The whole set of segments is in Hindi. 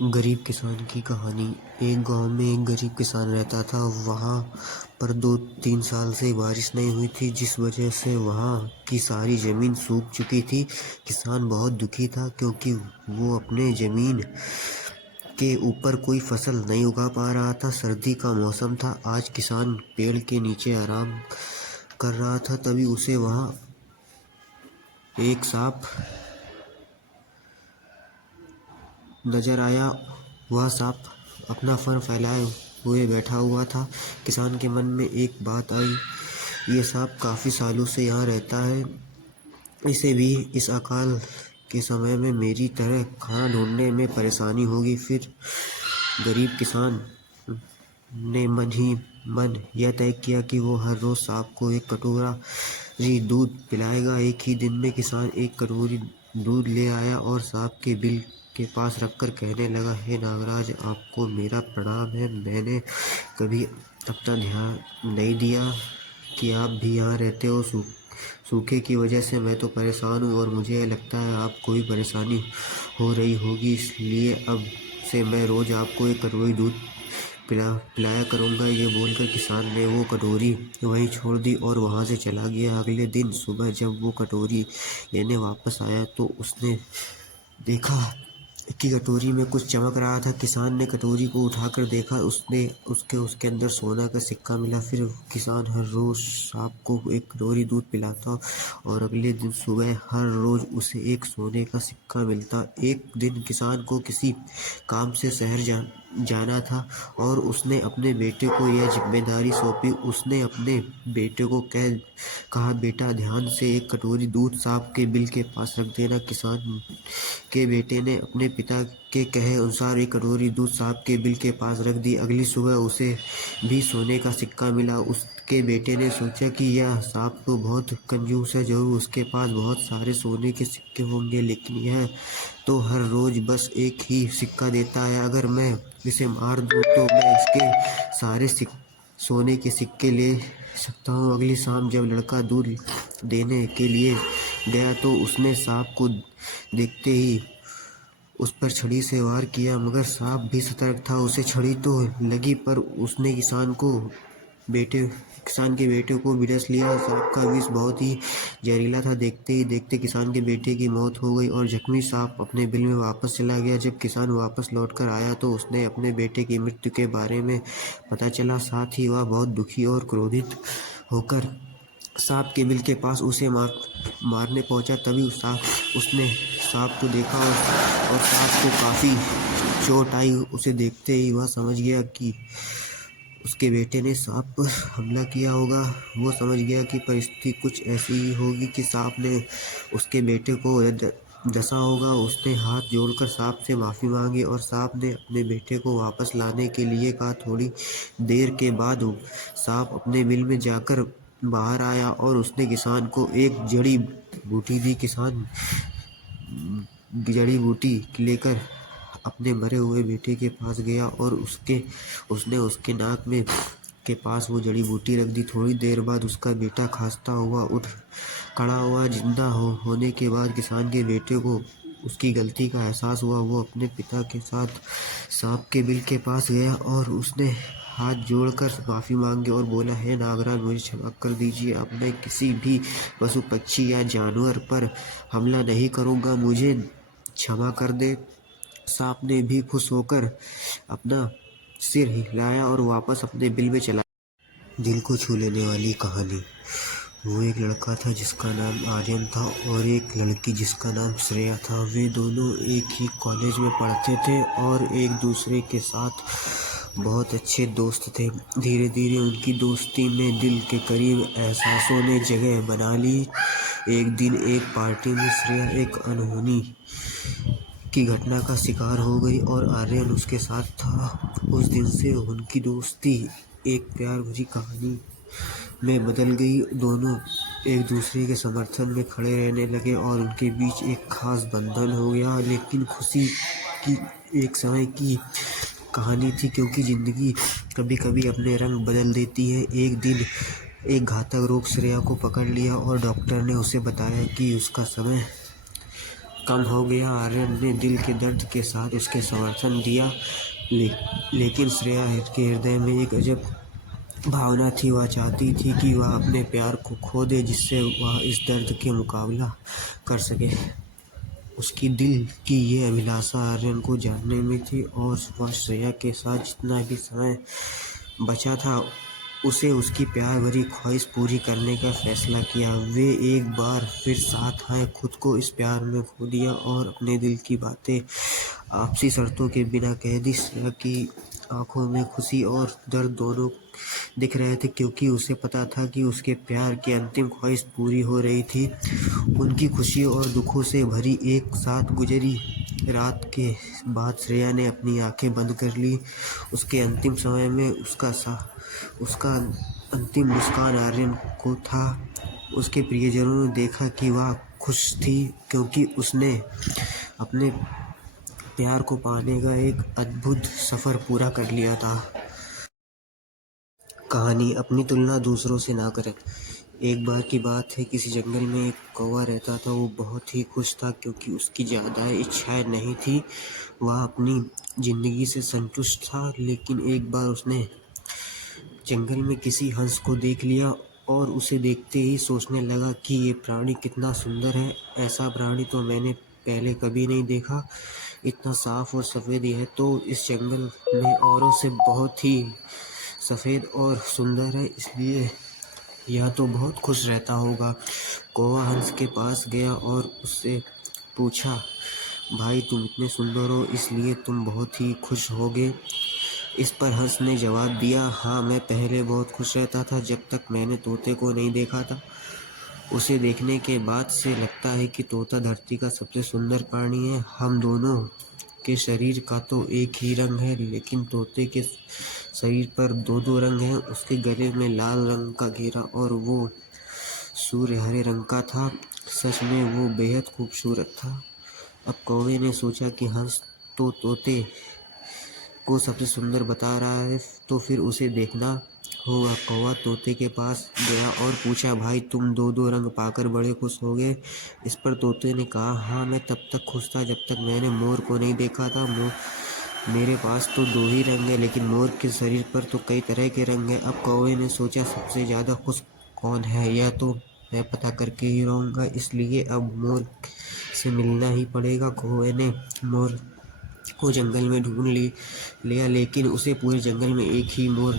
गरीब किसान की कहानी। एक गांव में एक गरीब किसान रहता था। वहां पर 2-3 साल से बारिश नहीं हुई थी, जिस वजह से वहां की सारी जमीन सूख चुकी थी। किसान बहुत दुखी था क्योंकि वो अपने जमीन के ऊपर कोई फसल नहीं उगा पा रहा था। सर्दी का मौसम था। आज किसान पेड़ के नीचे आराम कर रहा था, तभी उसे वहां एक सांप नजर आया। वह सांप अपना फर फैलाए हुए बैठा हुआ था। किसान के मन में एक बात आई, ये सांप काफी सालों से यहाँ रहता है, इसे भी इस अकाल के समय में मेरी तरह खाना ढूंढने में परेशानी होगी। फिर गरीब किसान ने मन ही मन यह तय किया कि वो हर रोज सांप को एक कटोरी दूध पिलाएगा। एक ही दिन में किसान एक कटोरी दूध ले आया और सांप के बिल के पास रखकर कहने लगा, हे नागराज, आपको मेरा प्रणाम है। मैंने कभी अपना ध्यान नहीं दिया कि आप भी यहाँ रहते हो। सूखे की वजह से मैं तो परेशान हूँ और मुझे लगता है आपको भी परेशानी हो रही होगी, इसलिए अब से मैं रोज आपको एक कटोरी दूध पिलाया करूँगा। ये बोलकर किसान ने वो कटोरी वहीं छोड़ दी और वहाँ से चला गया। अगले दिन सुबह जब वो कटोरी लेने वापस आया तो उसने देखा कि कटोरी में कुछ चमक रहा था। किसान ने कटोरी को उठाकर देखा, उसके अंदर सोना का सिक्का मिला। फिर किसान हर रोज सांप को एक कटोरी दूध पिलाता और अगले दिन सुबह हर रोज उसे एक सोने का सिक्का मिलता। एक दिन किसान को किसी काम से शहर जाना था और उसने अपने बेटे को यह जिम्मेदारी सौंपी। उसने अपने बेटे को कहा, बेटा, ध्यान से एक कटोरी दूध सांप के बिल के पास रख देना। किसान के बेटे ने अपने पिता के कहे अनुसार एक कटोरी दूध सांप के बिल के पास रख दी। अगली सुबह उसे भी सोने का सिक्का मिला। उसके बेटे ने सोचा कि यह सांप तो बहुत कंजूस है, जरूर उसके पास बहुत सारे सोने के सिक्के होंगे, लेकिन यह तो हर रोज बस एक ही सिक्का देता है। अगर मैं इसे मार दूं तो मैं इसके सारे सोने के सिक्के ले सकता हूँ। अगली शाम जब लड़का दूध देने के लिए गया तो उसने सांप को देखते ही उस पर छड़ी से वार किया, मगर सांप भी सतर्क था। उसे छड़ी तो लगी पर उसने किसान के बेटे को भी डस लिया। सांप का विष बहुत ही जहरीला था। देखते ही देखते किसान के बेटे की मौत हो गई और जख्मी सांप अपने बिल में वापस चला गया। जब किसान वापस लौटकर आया तो उसने अपने बेटे की मृत्यु के बारे में पता चला। साथ ही वह बहुत दुखी और क्रोधित होकर सांप के बिल के पास उसे मारने पहुंचा। तभी उसने सांप को देखा और सांप को काफी चोट आई। उसे देखते ही वह समझ गया कि उसके बेटे ने सांप पर हमला किया होगा। वो समझ गया कि परिस्थिति कुछ ऐसी ही होगी कि सांप ने उसके बेटे को डसा होगा। उसने हाथ जोड़कर सांप से माफी मांगी और सांप ने अपने बेटे को वापस लाने के लिए कहा। थोड़ी देर के बाद सांप अपने बिल में जाकर बाहर आया और उसने किसान को एक जड़ी बूटी दी। किसान जड़ी बूटी लेकर अपने मरे हुए बेटे के पास गया और उसने उसके नाक में के पास वो जड़ी बूटी रख दी। थोड़ी देर बाद उसका बेटा खांसता हुआ उठ खड़ा हुआ। जिंदा होने के बाद किसान के बेटे को उसकी गलती का एहसास हुआ। वो अपने पिता के साथ सांप के बिल के पास गया और उसने हाथ जोड़कर माफी मांगी और बोला, हे नागराज, मुझे क्षमा कर दीजिए। अब मैं किसी भी पशु पक्षी या जानवर पर हमला नहीं करूंगा, मुझे क्षमा कर दे। सांप ने भी खुश होकर अपना सिर हिलाया और वापस अपने बिल में चला। दिल को छू लेने वाली कहानी। वो एक लड़का था जिसका नाम आर्यन था और एक लड़की जिसका नाम श्रेया था। वे दोनों एक ही कॉलेज में पढ़ते थे और एक दूसरे के साथ बहुत अच्छे दोस्त थे। धीरे धीरे उनकी दोस्ती में दिल के करीब एहसासों ने जगह बना ली। एक दिन एक पार्टी में श्रेया एक अनहोनी की घटना का शिकार हो गई और आर्यन उसके साथ था। उस दिन से उनकी दोस्ती एक प्यार भरी कहानी में बदल गई। दोनों एक दूसरे के समर्थन में खड़े रहने लगे और उनके बीच एक खास बंधन हो गया। लेकिन खुशी की एक समय की कहानी थी, क्योंकि जिंदगी कभी कभी अपने रंग बदल देती है। एक दिन एक घातक रोग श्रेया को पकड़ लिया और डॉक्टर ने उसे बताया कि उसका समय कम हो गया। आर्यन ने दिल के दर्द के साथ उसके समर्थन दिया, लेकिन श्रेया के हृदय में एक अजब भावना थी। वह चाहती थी कि वह अपने प्यार को खो दे, जिससे वह इस दर्द के मुकाबला कर सके। उसकी दिल की ये अभिलाषा आर्यन को जानने में थी, और वह श्रेया के साथ जितना भी समय बचा था उसे उसकी प्यार भरी ख्वाहिश पूरी करने का फैसला किया। वे एक बार फिर साथ आए, खुद को इस प्यार में खो दिया और अपने दिल की बातें आपसी शर्तों के बिना कह दी। श्रेया की आंखों में खुशी और दर्द दोनों दिख रहे थे, क्योंकि उसे पता था कि उसके प्यार की अंतिम ख्वाहिश पूरी हो रही थी। उनकी खुशियों और दुखों से भरी एक साथ गुजरी रात के बाद श्रेया ने अपनी आंखें बंद कर ली। उसके अंतिम समय में उसका अंतिम मुस्कान आर्यन को था। उसके प्रियजनों ने देखा कि वह खुश थी, क्योंकि उसने अपने प्यार को पाने का एक अद्भुत सफ़र पूरा कर लिया था। कहानी अपनी तुलना दूसरों से ना करें। एक बार की बात है, किसी जंगल में एक कौवा रहता था। वो बहुत ही खुश था, क्योंकि उसकी ज़्यादा इच्छाएं नहीं थी। वह अपनी ज़िंदगी से संतुष्ट था। लेकिन एक बार उसने जंगल में किसी हंस को देख लिया, और उसे देखते ही सोचने लगा कि ये प्राणी कितना सुंदर है। ऐसा प्राणी तो मैंने पहले कभी नहीं देखा। इतना साफ और सफ़ेद यह तो इस जंगल में औरों से बहुत ही सफ़ेद और सुंदर है, इसलिए यह तो बहुत खुश रहता होगा। कौवा हंस के पास गया और उससे पूछा, भाई तुम इतने सुंदर हो, इसलिए तुम बहुत ही खुश होगे। इस पर हंस ने जवाब दिया, हाँ, मैं पहले बहुत खुश रहता था, जब तक मैंने तोते को नहीं देखा था। उसे देखने के बाद से लगता है कि तोता धरती का सबसे सुंदर प्राणी है। हम दोनों के शरीर का तो एक ही रंग है, लेकिन तोते के शरीर पर दो दो रंग हैं। उसके गले में लाल रंग का घेरा और वो सूर्य हरे रंग का था। सच में वो बेहद खूबसूरत था। अब कौवे ने सोचा कि हंस तो तोते को सबसे सुंदर बता रहा है, तो फिर उसे देखना होगा। कौवा तोते के पास गया और पूछा, भाई तुम दो दो रंग पाकर बड़े खुश हो गए। इस पर तोते ने कहा, हाँ, मैं तब तक खुश था जब तक मैंने मोर को नहीं देखा था। मेरे पास तो दो ही रंग है, लेकिन मोर के शरीर पर तो कई तरह के रंग हैं। अब कौवे ने सोचा, सबसे ज़्यादा खुश कौन है, यह तो मैं पता करके ही रहूँगा, इसलिए अब मोर से मिलना ही पड़ेगा। कौवे ने मोर को जंगल में ढूंढ लिया, लेकिन उसे पूरे जंगल में एक ही मोर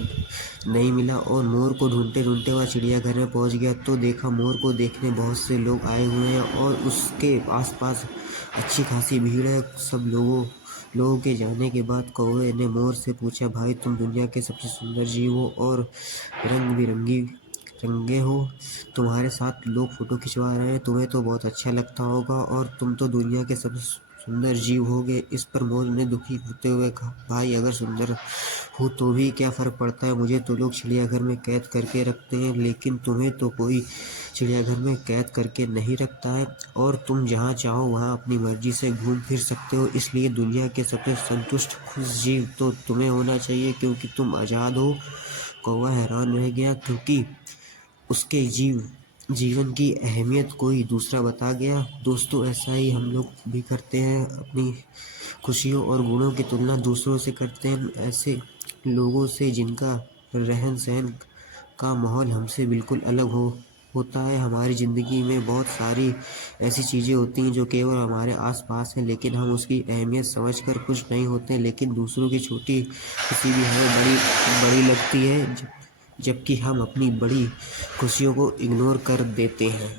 नहीं मिला। और मोर को ढूंढते ढूंढते वह चिड़ियाघर में पहुंच गया, तो देखा मोर को देखने बहुत से लोग आए हुए हैं और उसके आसपास अच्छी खासी भीड़ है। सब लोगों के जाने के बाद कौवे ने मोर से पूछा, भाई तुम दुनिया के सबसे सुंदर जीव हो और रंग बिरंगी रंगे हो। तुम्हारे साथ लोग फोटो खिंचवा रहे हैं, तुम्हें तो बहुत अच्छा लगता होगा, और तुम तो दुनिया के सबसे सुंदर जीव होगे। इस पर मोर ने दुखी होते हुए कहा, भाई अगर सुंदर हूँ तो भी क्या फ़र्क पड़ता है, मुझे तो लोग चिड़ियाघर में कैद करके रखते हैं, लेकिन तुम्हें तो कोई चिड़ियाघर में कैद करके नहीं रखता है, और तुम जहाँ चाहो वहाँ अपनी मर्जी से घूम फिर सकते हो। इसलिए दुनिया के सबसे संतुष्ट खुश जीव तो तुम्हें होना चाहिए, क्योंकि तुम आज़ाद हो। कौवा हैरान रह गया, क्योंकि उसके जीवन की अहमियत कोई दूसरा बता गया। दोस्तों, ऐसा ही हम लोग भी करते हैं, अपनी खुशियों और गुणों की तुलना दूसरों से करते हैं, ऐसे लोगों से जिनका रहन सहन का माहौल हमसे बिल्कुल अलग होता है। हमारी ज़िंदगी में बहुत सारी ऐसी चीज़ें होती हैं जो केवल हमारे आसपास हैं, लेकिन हम उसकी अहमियत समझकर खुश नहीं होते, लेकिन दूसरों की छोटी खुशी भी हमें बड़ी बड़ी लगती है, जबकि हम अपनी बड़ी खुशियों को इग्नोर कर देते हैं।